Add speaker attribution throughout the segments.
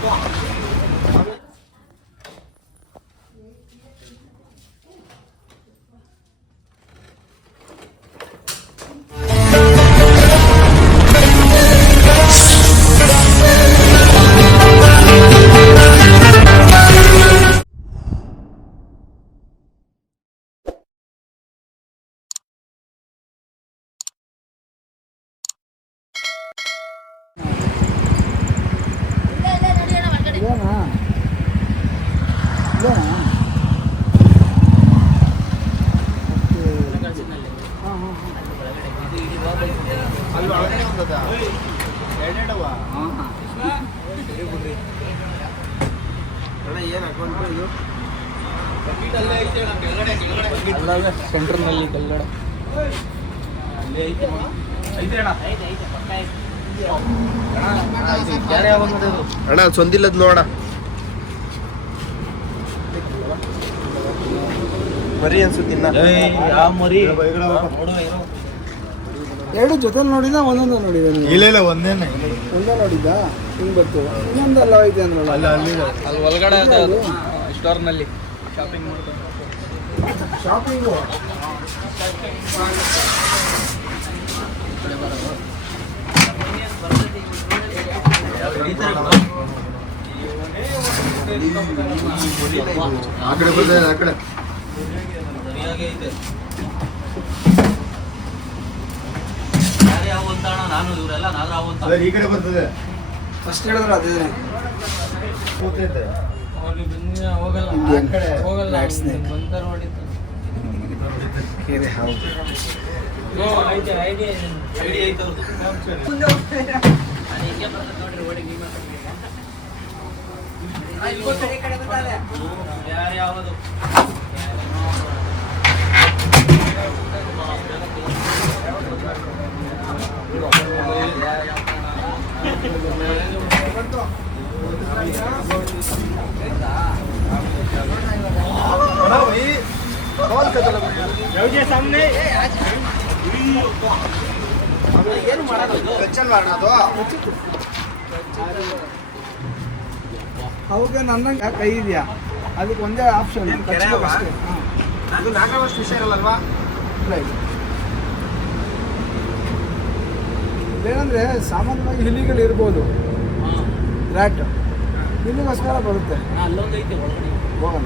Speaker 1: 不好
Speaker 2: ಅಲ್ಲಿ ಒಳಗಡೆ ಒಂದದ ಎರಡೆರಡವ? ಅಣ್ಣ ಏನು ಅಕೌಂಟ್ ಇದು?
Speaker 1: ಅಲ್ಲವೇ ಸೆಂಟ್ರ್ನಲ್ಲಿ ಕೆಳಗಡೆ
Speaker 2: ಅಣ್ಣ. ಸೊಂದಿಲ್ಲದ್ ನೋಡ ಮರಿ ಅನ್ಸುತ್ತಿನ್ನ
Speaker 1: ಎರಡು ಜೊತೆ ನೋಡಿದ ಒಂದೊಂದು ನೋಡಿದ ನೀವು?
Speaker 3: ಇಲ್ಲ ಇಲ್ಲ ಒಂದೇನೆ.
Speaker 1: ಒಂದೇ ನೋಡಿದ್ದ? ಹಿಂಗ್ ಬರ್ತು ಇನ್ನೊಂದು ಅಲ್ಲ ಐತೆ ಅಂದ್ರಲ್ಲ.
Speaker 3: ಅಲ್ಲ ಅಲ್ಲಿ
Speaker 4: ಅಲ್ಲಿ ಒಳಗಡೆ
Speaker 1: ಇದೆ ಅದು?
Speaker 4: ಸ್ಟೋರ್ನಲ್ಲಿ ಶಾಪಿಂಗ್ ಮಾಡ್ಕೊಂಡು.
Speaker 1: ಶಾಪಿಂಗು
Speaker 3: ಆ ಕಡೆ ಬರ್ತದೆ ಆ ಕಡೆ.
Speaker 4: ನಾನು ಇವರೆಲ್ಲ ನಾಗರಾವ್ ಅಂತ.
Speaker 3: ಈ ಕಡೆ ಬರ್ತದೆ.
Speaker 1: ಫಸ್ಟ್ ಹೇಳಿದ್ರೆ ಅದೇ
Speaker 3: ಕೂತೈತೆ
Speaker 4: ಹೋಗಲ್ಲ.
Speaker 1: Indian
Speaker 4: ಹೋಗಲ್ಲ
Speaker 1: rat ಕಡೆ
Speaker 4: ಬಂದರು ಹೊಡಿತಾರೆ ಯಾರು ಯಾವುದು
Speaker 1: ಅವಕ್ಕೆ ನನ್ನಂಗೆ ಕೈ ಇದೆಯಾ? ಅದಕ್ಕೆ ಒಂದೇ ಆಪ್ಷನ್
Speaker 2: ಅವಾ? ಅದು ನಾಗರವಷ್ಟು ವಿಷಯ ಇರಲ್ಲಲ್ವಾ
Speaker 1: ಸಾಮಾನ್ಯವಾಗಿ ಹಿಲಿಗಳು ಇರ್ಬೋದು. ರ್ಯಾಟ್ ಇಲ್ಲಿಗೋಸ್ಕರ ಬರುತ್ತೆ. ಹೋಗೋಣ.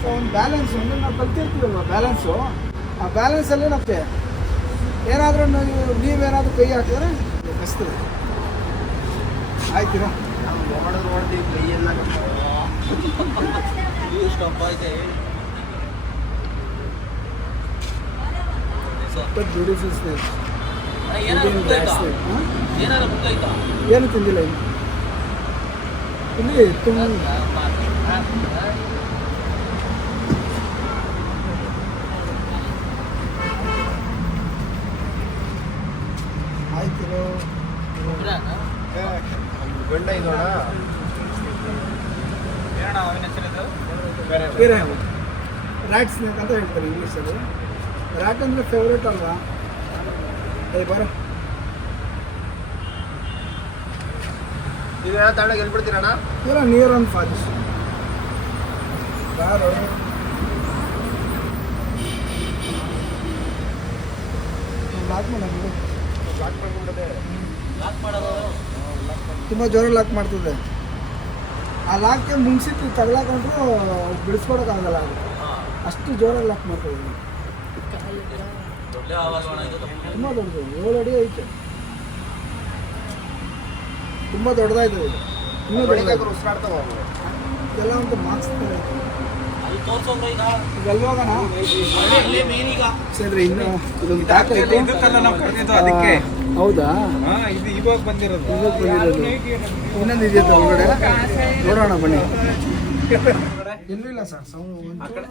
Speaker 1: ಸೊ ಒಂದು ಬ್ಯಾಲೆನ್ಸ್ ಅಂದ್ರೆ ನಾವು ಕಲ್ತಿರ್ತೀವಲ್ವ ಬ್ಯಾಲೆನ್ಸು ಆ ಬ್ಯಾಲೆನ್ಸಲ್ಲೇ ನಮಗೆ ಏನಾದರೂ ನೀವು ನೀವೇನಾದರೂ ಕೈ ಹಾಕಿದ್ರೆ ಕಸ್ತದೆ. ಆಯ್ತೀರಾ? ಬ್ಯೂಟಿಫುಲ್?
Speaker 4: ಏನಾದ್ರು
Speaker 1: ಏನು ತಿಂದಿಲ್ಲ ಇಲ್ಲಿ ತುಂಬ ಆಯ್ತಿರೋ
Speaker 4: ಇಬ್ರಾನ?
Speaker 2: ಗಂಡ ಇದೋಣ
Speaker 1: ಬೇರೆ ರ್ಯಾಟ್ ಸ್ನೇಕ್ ಅಂತ ಹೇಳ್ತಾರೆ ಇಂಗ್ಲೀಷಲ್ಲಿ. ರ್ಯಾಟ್ ಅಂದರೆ ಫೇವ್ರೇಟ್ ಅಲ್ವಾ? ಏ ಬರ.
Speaker 2: ಈಗ ತಾಂಡಾಗ ಎಲ್ಲಿ ಬಿಡ್ತೀರಣ್ಣ
Speaker 1: ಇಲ್ಲ ನಿಯರ್ ಆನ್ ಫಾದಿಸ್ ಯಾರು? ಲಾಕ್ ಮಾಡೋದು
Speaker 2: ಲಾಕ್ ಮಾಡ್ಕೊಂಡ್ಬಿಡದೆ
Speaker 4: ಲಾಕ್ ಮಾಡೋದು?
Speaker 1: ತುಂಬ ಜೋರ ಲಾಕ್ ಮಾಡ್ತಿದ್ದೆ. ಆ ಲಾಕ್ಗೆ ಮುಂಗ್ಸಿಟ್ಟು ತಗಲಾಕೊಂಡ್ರು ಬಿಡಿಸ್ಕೊಡೋಕ್ಕಾಗಲ್ಲ ಅಷ್ಟು ಜೋರಾಗಿ ಲಾಕ್ ಮಾಡ್ತದೆ
Speaker 4: ದೊಡ್ಡ ಆವಾಜ ಅಣ್ಣ ಇದು.
Speaker 1: ತುಂಬ ದೊಡ್ಡದು ಏಳು ಅಡಿ ಐತೆ. ತುಂಬ ದೊಡ್ಡದಾಯ್ತದೆ ಇದು ಇನ್ನೂ ದೊಡ್ಡದಾಯ್ತು. ಎಲ್ಲ ಒಂದು ಮಾರ್ಕ್ಸ್ ಹೌದಾ?
Speaker 3: ಇದು ಇವಾಗ ಬಂದಿರೋದು.
Speaker 1: ಇವಾಗ ಬಂದಿರೋದು. ಇನ್ನೊಂದು ಇದೆಯಾ ಒಳಗಡೆ? ನೋಡೋಣ ಬನ್ನಿ. ಎಲ್ಲೂ ಇಲ್ಲ ಸರ್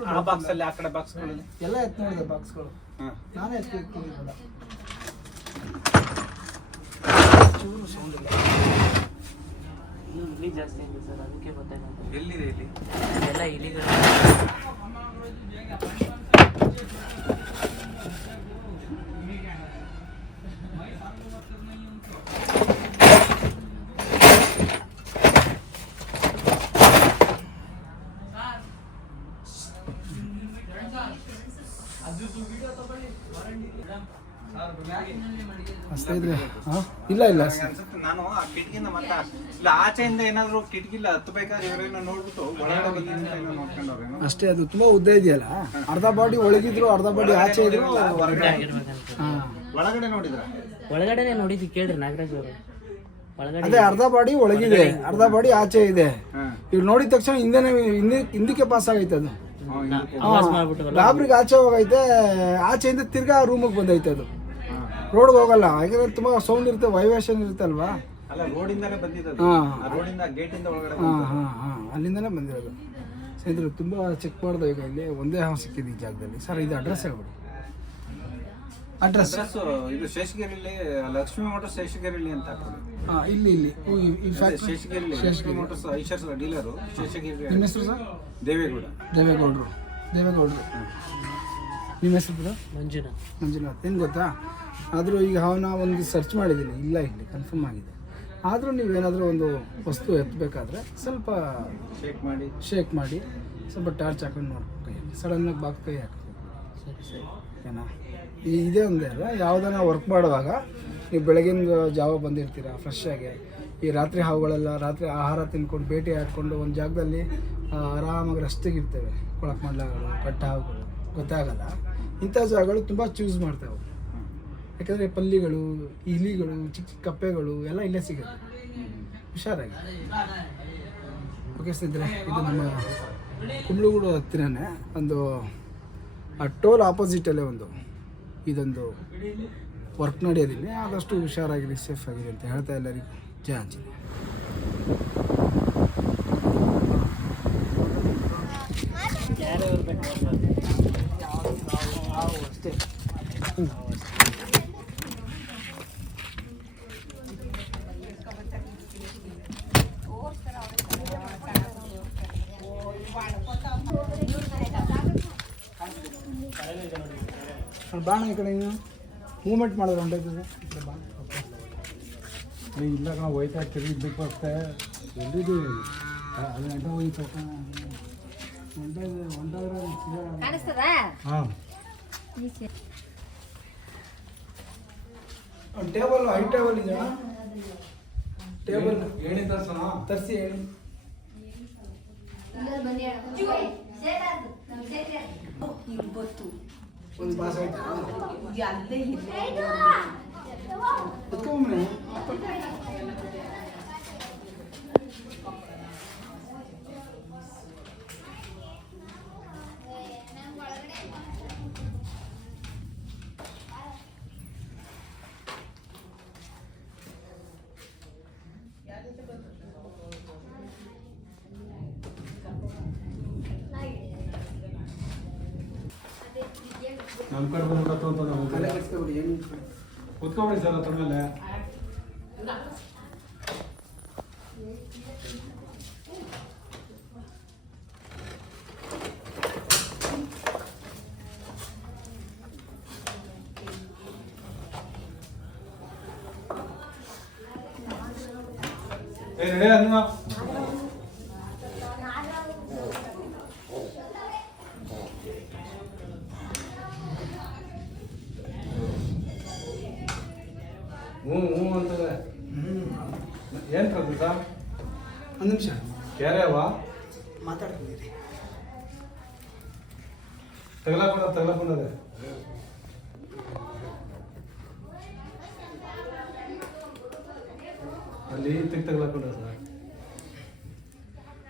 Speaker 3: ಆ ಬಾಕ್ಸ್ ಅಲ್ಲಿ ಆ ಕಡೆ ಬಾಕ್ಸ್ಗಳಲ್ಲಿ
Speaker 1: ಎಲ್ಲ ಎತ್ತು ನೋಡಿದೆ ಬಾಕ್ಸ್ಗಳು ನಾನೇ ಎತ್ತು ಸೌಂಡ್ ಇಲ್ಲ.
Speaker 4: ಇಲಿ ಜಾಸ್ತಿ ಇದೆ ಸರ್ ಅದಕ್ಕೆ ಗೊತ್ತಾಗಲ್ಲ
Speaker 3: ಎಲ್ಲಿದೆ ಇಲ್ಲಿ?
Speaker 4: ಎಲ್ಲ ಇಲಿಗಳು.
Speaker 1: ಸ್ನೇಹಿತರೆ ಹಾಂ? ಇಲ್ಲ ಇಲ್ಲ.
Speaker 3: ನಾನು ಆ ಕಿಟಕಿಯಿಂದ ಮತ್ತೆ ಇಲ್ಲ ಆಚೆಯಿಂದ ಏನಾದ್ರು ಕಿಟಕಿಲ್ಲ ಹತ್ತಬೇಕಾದ್ರೆ ಇವರೇನೋ ನೋಡ್ಬಿಟ್ಟು ಒಳಗಡೆ ಬಂದಿಂದ ಏನೋ ನೋಡ್ಕೊಂಡವ್ರೇನೋ
Speaker 1: ಅಷ್ಟೇ ಅದು ತುಂಬ ಉದ್ದ ಇದೆಯಲ್ಲ? ಅರ್ಧ ಬಾಡಿ ಒಳಗಿದ್ರು ಅರ್ಧ ಬಾಡಿ ಆಚೆ ಇದ್ರು
Speaker 3: ಹೊರಗಡೆ
Speaker 1: ಹಾಂ
Speaker 3: ಒಳಗಡೆ ನೋಡಿದ್ರ?
Speaker 4: ಒಳಗಡೆನೆ ನೋಡಿದ್ವಿ ಕೇಳ್ರಿ ನಾಗರಾಜ್ ಅವರು.
Speaker 1: ಅದೇ ಅರ್ಧ ಬಾಡಿ ಒಳಗಿದೆ ಅರ್ಧ ಬಾಡಿ ಆಚೆ ಇದೆ.
Speaker 3: ಹಾಂ.
Speaker 1: ಇವ್ರು ನೋಡಿದ ತಕ್ಷಣ ಹಿಂದೆನೆ ಹಿಂದೆ ಹಿಂದಕ್ಕೆ ಪಾಸ್ ಆಗೈತೆ ಅದು.
Speaker 4: ಪಾಸ್ ಮಾಡ್ಬಿಟ್ಟು
Speaker 1: ಗಾಬ್ರಿಗೆ ಆಚೆ ಹೋಗೈತೆ ಆಚೆಯಿಂದ ತಿರ್ಗಾ ರೂಮಿಗೆ ಬಂದೈತೆ ಅದು. ರೋಡ್ಗೆ ಹೋಗಲ್ಲ ಯಾಕಂದ್ರೆ ತುಂಬಾ ಸೌಂಡ್ ಇರುತ್ತೆ ವೈಬ್ರೇಷನ್ ಇರುತ್ತೆ ಅಲ್ವಾ?
Speaker 3: ಅಲ್ಲ ರೋಡಿಂದಾನೇ ಬಂದಿದ್ದು
Speaker 1: ಹಾಂ.
Speaker 3: ಆ ರೋಡಿಂದ ಗೇಟಿಂದ ಒಳಗಡೆ
Speaker 1: ಹಾಂ ಹಾಂ ಹಾಂ. ಅಲ್ಲಿಂದನೇ ಬಂದಿರೋದು. ಸ್ನೇಹಿತರು ತುಂಬ ಚೆಕ್ ಮಾಡ್ದೆ ಈಗ ಇಲ್ಲಿ ಒಂದೇ ಹಾವು ಸಿಕ್ಕಿದೆ ಈ ಜಾಗದಲ್ಲಿ. ಸರ್ ಇದು ಅಡ್ರೆಸ್ ಹೇಳ್ಬಿಡಿ. ಅಡ್ರೆಸ್
Speaker 3: ಇದು ಶೇಷಗಿರಿಲಿ ಲಕ್ಷ್ಮೀ ಮಠ ಶೇಷಗಿರಿಲಿ ಅಂತ ಹಾಕೊಳ್ಳಿ
Speaker 1: ಹಾಂ ಇಲ್ಲಿ ಇಲ್ಲಿ. ಓ, ಈ- factory
Speaker 3: Lakshmi motors Eichers dealer. Sheshagiri
Speaker 1: ನಿಮ್ಮ ಹೆಸರು ಸರ್?
Speaker 3: ದೇವೇಗೌಡ.
Speaker 1: ದೇವೇಗೌಡರು. ದೇವೇಗೌಡರು. ನಿಮ್ಮ ಹೆಸರು ಬ್ರೋ?
Speaker 4: ಮಂಜುನಾಥ್.
Speaker 1: ಮಂಜುನಾಥ್. ಏನು ಗೊತ್ತಾ? ಆದರೂ ಈಗ ಅವನ ಒಂದು ಸರ್ಚ್ ಮಾಡಿದ್ದೀನಿ ಇಲ್ಲ ಇಲ್ಲಿ ಕನ್ಫರ್ಮ್ ಆಗಿದೆ. ಆದರೂ ನೀವೇನಾದರೂ ಒಂದು ವಸ್ತು ಎತ್ತಬೇಕಾದ್ರೆ ಸ್ವಲ್ಪ
Speaker 3: ಶೇಕ್ ಮಾಡಿ.
Speaker 1: ಶೇಕ್ ಮಾಡಿ ಸ್ವಲ್ಪ ಟಾರ್ಚ್ ಹಾಕೊಂಡು ನೋಡ್ಬೇಕು ಕೈಯಲ್ಲಿ. ಸಡನ್ನಾಗಿ ಬಾಕ್ ಕೈ ಹಾಕಬೇಕು
Speaker 4: ಸರಿ ಸರಿ.
Speaker 1: ಓಕೆನಾ ಇದೇ ಒಂದೇ ಅಲ್ಲ ಯಾವುದನ್ನ ವರ್ಕ್ ಮಾಡುವಾಗ ನೀವು ಬೆಳಗಿನ ಜಾವ ಬಂದಿರ್ತೀರ ಫ್ರೆಶ್ ಆಗಿ? ಈ ರಾತ್ರಿ ಹಾವುಗಳೆಲ್ಲ, ರಾತ್ರಿ ಆಹಾರ ತಿನ್ಕೊಂಡು ಭೇಟಿ ಹಾಕ್ಕೊಂಡು ಒಂದು ಜಾಗದಲ್ಲಿ ಆರಾಮಾಗಿ ಆರಾಮಾಗಿ ರಸ್ತೆಗಿರ್ತೇವೆ ಕೊಳಕ್ ಮಂಡಲಗಳು, ಕಟ್ಟ ಹಾವುಗಳು, ಗೊತ್ತಾಗಲ್ಲ. ಇಂಥ ಜಾಗಗಳು ತುಂಬ ಚೂಸ್ ಮಾಡ್ತೇವೆ. ಯಾಕಂದರೆ ಪಲ್ಲಿಗಳು, ಇಲಿಗಳು, ಚಿಕ್ಕ ಚಿಕ್ಕ ಕಪ್ಪೆಗಳು ಎಲ್ಲ ಇಲ್ಲೇ ಸಿಗುತ್ತೆ. ಹುಷಾರಾಗಿ. ಓಕೆ ಸ್ನೇಹಿತರೆ, ಇದು ನಮ್ಮ ಕುಂಬ್ಳಗೂಡು ಹತ್ತಿರನೇ ಒಂದು, ಆ, ಟೋಲ್ ಆಪೋಸಿಟಲ್ಲೇ ಒಂದು, ಇದೊಂದು ವರ್ಕ್ ನಡೆಯೋದಿಲ್ಲ ಆದಷ್ಟು ಹುಷಾರಾಗಿರಿ ಸೇಫ್ ಆಗಿದೆ ಅಂತ ಹೇಳ್ತಾ ಎಲ್ಲರಿಗೂ ಜಯ ಅಲ್ಲಿ ಬಾಣ ಈ ಕಡೆ ಮೂಮೆಂಟ್ ಮಾಡಿದ್ರೆ ಒಂದೇ
Speaker 5: ನೀವು ಇಲ್ಲ ಕಣ ಹೋಯ್ತಾ ತಿರುಗಿ ಬಿಟ್ಟು ಹೋಗ್ತೆ ಎಲ್ಲಿದ್ದೀವಿ ಅದು ಗಂಟೆ ಹೋಯ್ತು ಹಾಂ.
Speaker 1: ಟೇಬಲ್ ಹೈ ಟೇಬಲ್ ಇದೆಯಾ? ಟೇಬಲ್.
Speaker 5: ಏಣಿ ತರ್ಸೋಣ
Speaker 1: ತರಿಸಿ ಹೇಳಿ. ಒಂದು ಬಾಸ್ ಆಯ್ತಾ ಕುತ್ಕೊಂಬನೆ
Speaker 5: ನಮ್ಮ ಕಡೆ ಬಂದು ಅಂತ
Speaker 1: ತಲೆ ಕೆಡ್ಸ್ಕೊಬಿಡಿ ಏನು
Speaker 5: ಕುತ್ಕೊಬಿಡಿ ಸರ್ ಅದ್ರ ಮೇಲೆ. ಏ ರೆಡಿ ಅನ್ನ ಹ್ಞೂ ಹ್ಞೂ ಅಂತಾರೆ. ಏನು ಪ್ರದೀಪ
Speaker 1: ಒಂದು ನಿಮಿಷ.
Speaker 5: ಕ್ಯಾರೆವಾ
Speaker 1: ಮಾತಾಡ್ತಿದ್ದೀರಿ
Speaker 5: ತಗಲಾಕೊಂಡ ತಗಲಾಕೊಂಡದೆ. ಅಲ್ಲಿ ತೆಗ್ ತಗಲಾಕೊಂಡ ಸರ್.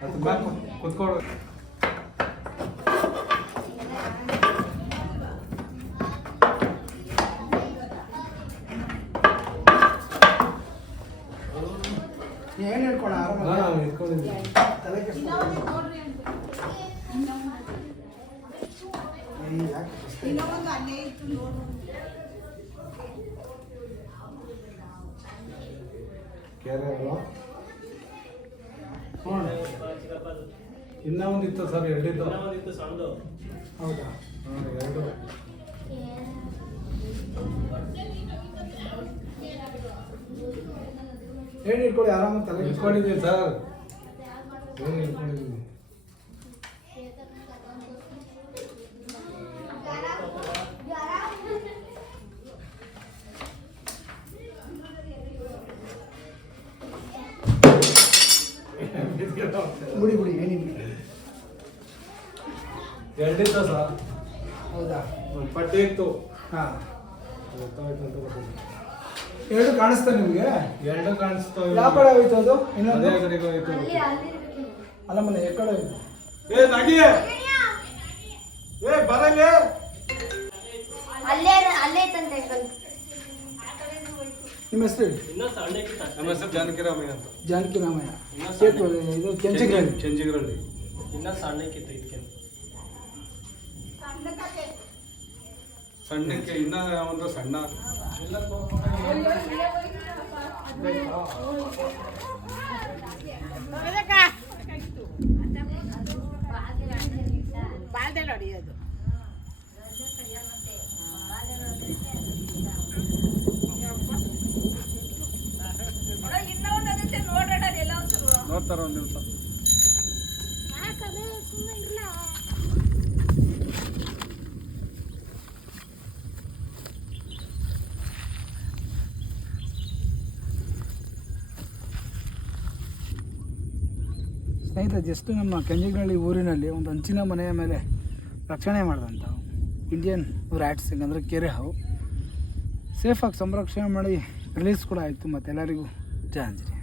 Speaker 5: ಅದು ಬಾ ಕುತ್ಕೊಳ್ಳೋ
Speaker 1: ಏನು ಹೇಳ್ಕೊಳ ಆರಾಮ
Speaker 5: ಹಾಂ ಇಟ್ಕೊಂಡಿದ್ದೀನಿ
Speaker 1: ತಲೆ ಕೆಡ್ಸ್ಕೊಬೇಡಿ. ಏ, ಯಾಕೆ ಕಷ್ಟ?
Speaker 5: ಕ್ಯಾರೆ ಅಲ್ವಾ ಇನ್ನೂ ಒಂದಿತ್ತು ಸರ್ ಎರಡಿತ್ತು.
Speaker 1: ಹೌದಾ?
Speaker 5: ಎರಡು.
Speaker 1: ಹೇಳಿ ಇಟ್ಕೊಳ್ಳಿ ಆರಾಮ ತಲೆ ಕೆಡ್ಸ್ಕೊಬೇಡಿ.
Speaker 5: ಇಟ್ಕೊಂಡಿದ್ದೀನಿ ಗುಡಿ ಗುಡಿ ಏನಿಲ್ಲ ಎರಡನೇ
Speaker 1: ಹೌದಾ?
Speaker 5: ಪಟ್ಟಿ ಇತ್ತು.
Speaker 1: ಹಾಂ. ಎರಡು ಕಾಣಿಸ್ತಾ ನಿಮಗೆ?
Speaker 5: ಎರಡು ಕಾಣಿಸ್ತಾ
Speaker 1: ಯಾವ ಅದು? ಇನ್ನೊಂದು?
Speaker 5: ಕಡೆಗೆ
Speaker 1: ಕಡೆ ಹೋಯ್ತು
Speaker 5: ಏ ನಗಿ! ಏ ಬರಲಿ!
Speaker 6: ಅಲ್ಲೇ ಅಲ್ಲೇ ತಂದೆ ಅಂಕಲ್
Speaker 1: ನಿಮ್ಮ ಹೆಸರು
Speaker 5: ನಮ್ಮ ಹೆಸರು ಜಾನಕಿರಾಮಯ್ಯ ಅಂತ.
Speaker 1: ಜಾನಕಿ ರಾಮಯ್ಯ. ಇದು ಸಣ್ಣಕ್ಕಿತ್ತು
Speaker 5: ಇದಕ್ಕೆ. ಸಣ್ಣಕ್ಕೆ ಇನ್ನ ಒಂದು ಸಣ್ಣ. ನೋಡ್ತಾರ ಒಂದು ನಿಮಿಷ
Speaker 1: ಸ್ನೇಹಿತರೆ ಜಸ್ಟ್ ನಮ್ಮ ಕೆಂಜಗನಹಳ್ಳಿ ಊರಿನಲ್ಲಿ ಒಂದು ಹಂಚಿನ ಮನೆಯ ಮೇಲೆ ರಕ್ಷಣೆ ಮಾಡಿದಂಥ ಇಂಡಿಯನ್ ರ್ಯಾಟ್ಸ್ ಅಂದರೆ ಕೆರೆ ಹಾವು ಸೇಫಾಗಿ ಸಂರಕ್ಷಣೆ ಮಾಡಿ ರಿಲೀಸ್ ಕೂಡ ಆಯಿತು ಮತ್ತೆಲ್ಲರಿಗೂ. ಜಯಾಂಜಲಿ